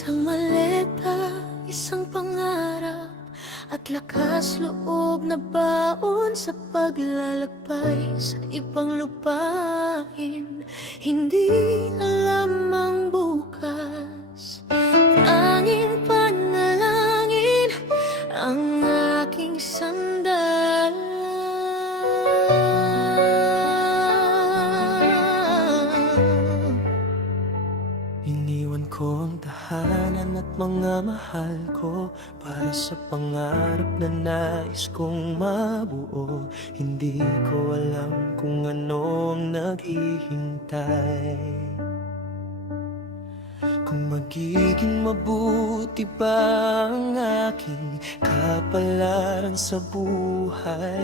Isang maleta, isang pangarap, at lakas loob na baon sa paglalakbay sa ibang lupain. Hindi alam ang bukas, tanging panalangin ang aking sandal. Iniwan ko ang tahanan at mga mahal ko para sa pangarap na nais kong mabuo. Hindi ko alam kung ano ang naghihintay, kung magiging mabuti ba ang aking kapalaran sa buhay.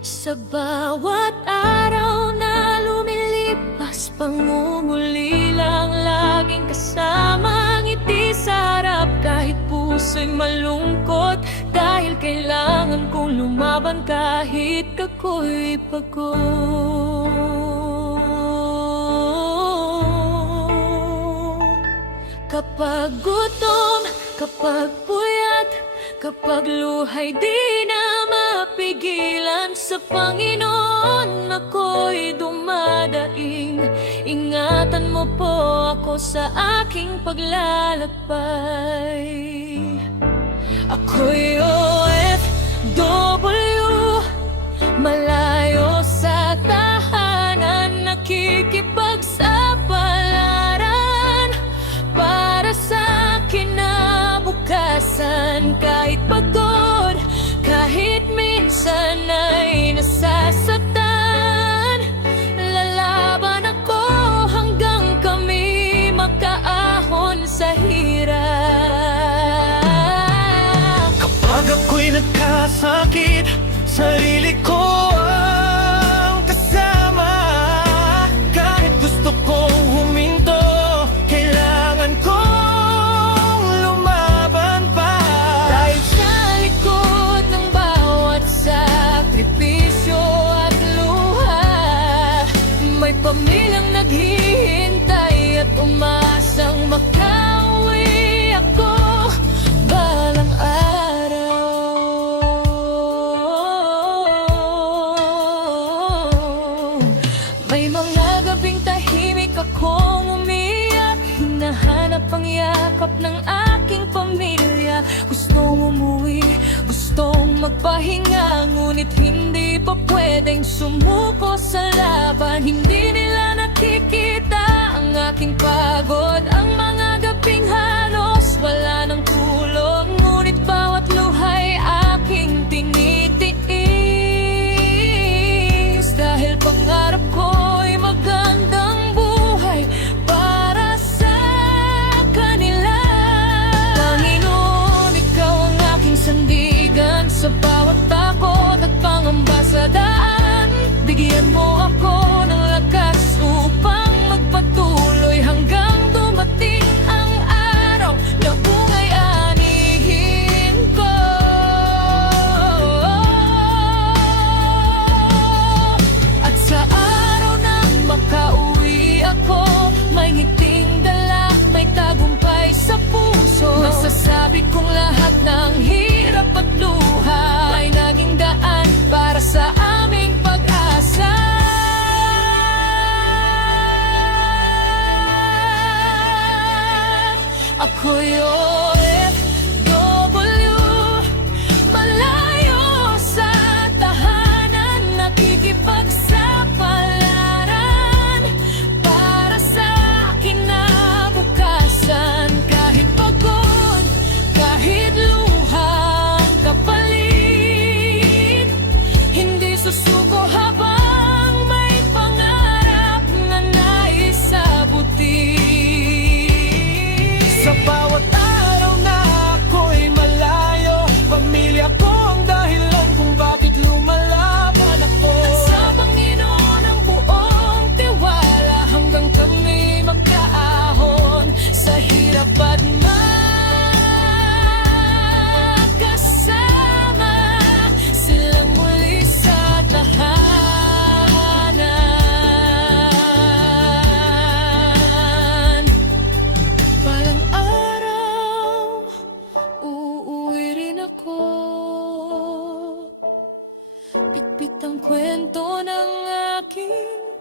Sa bawat araw na lumilipas, pangunguli lang laging kasama ang ngiti sa harap. Kahit puso'y malungkot, dahil kailangan kong lumaban kahit ako'y pagod. Kapag gutom, kapag puyat, kapag luhay di na mapigilan, sa Panginoon ako'y dumadaing. Ingatan mo po ako sa aking paglalakbay. Ako'y OFW, malayo sa tahanan, nakikipagsapalaran para sa kinabukasan. Kahit pagod, kahit minsan ay nasasaktan, lalaban ako hanggang kami makaahon sa hirap. Kapag ako'y nagkasakit, sarili ko ang kasama. Kahit gusto kong huminto, kailangan kong lumaban pa. Dahil sa likod ng bawat sakripisyo at luha, may pamilyang naghihintay at umasang makauwi ako balang araw. May mga gabing tahimik akong umiyak, hinahanap ang yakap ng aking pamilya. Gustong umuwi, gustong magpahinga, ngunit hindi pa pwedeng sumuko sa laban. Hindi nila nakikita ang aking pagod, ang mga gabing halos wala ng tulog, ngunit bawat luhay aking tinitiis. Dahil pangarap ko'y magandang buhay para sa kanila. Panginoon, ikaw ang aking sandigan sa bawat takot at pangamba sa daan. Bigyan mo ako ng lakas upang magpatuloy hanggang dumating ang araw na bungay anihin ko. At sa araw na makauwi ako, may ngiting dala, may tagumpay sa puso. Masasabi kong lahat ng hirap at luha ay naging daan para sa aming pag-asa. Ako'y OFW, malayo sa tahanan, nakikipagsapalaran para sa kinabukasan. Kahit pagod, kahit luhang kapalit, hindi susuko habang may pangarap na nais abutin. Sa bawat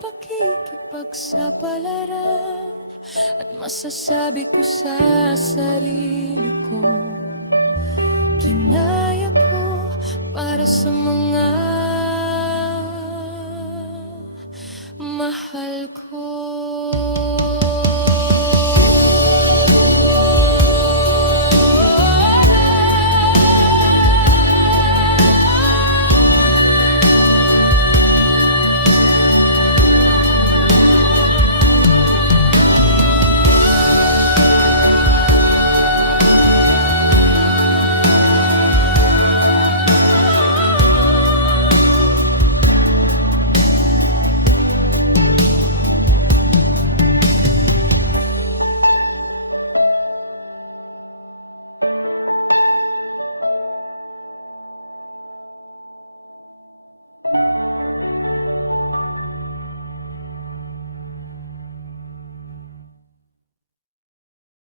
makikipagsapalaran. At masasabi ko sa sarili ko, kinaya ko para sa mga mahal ko.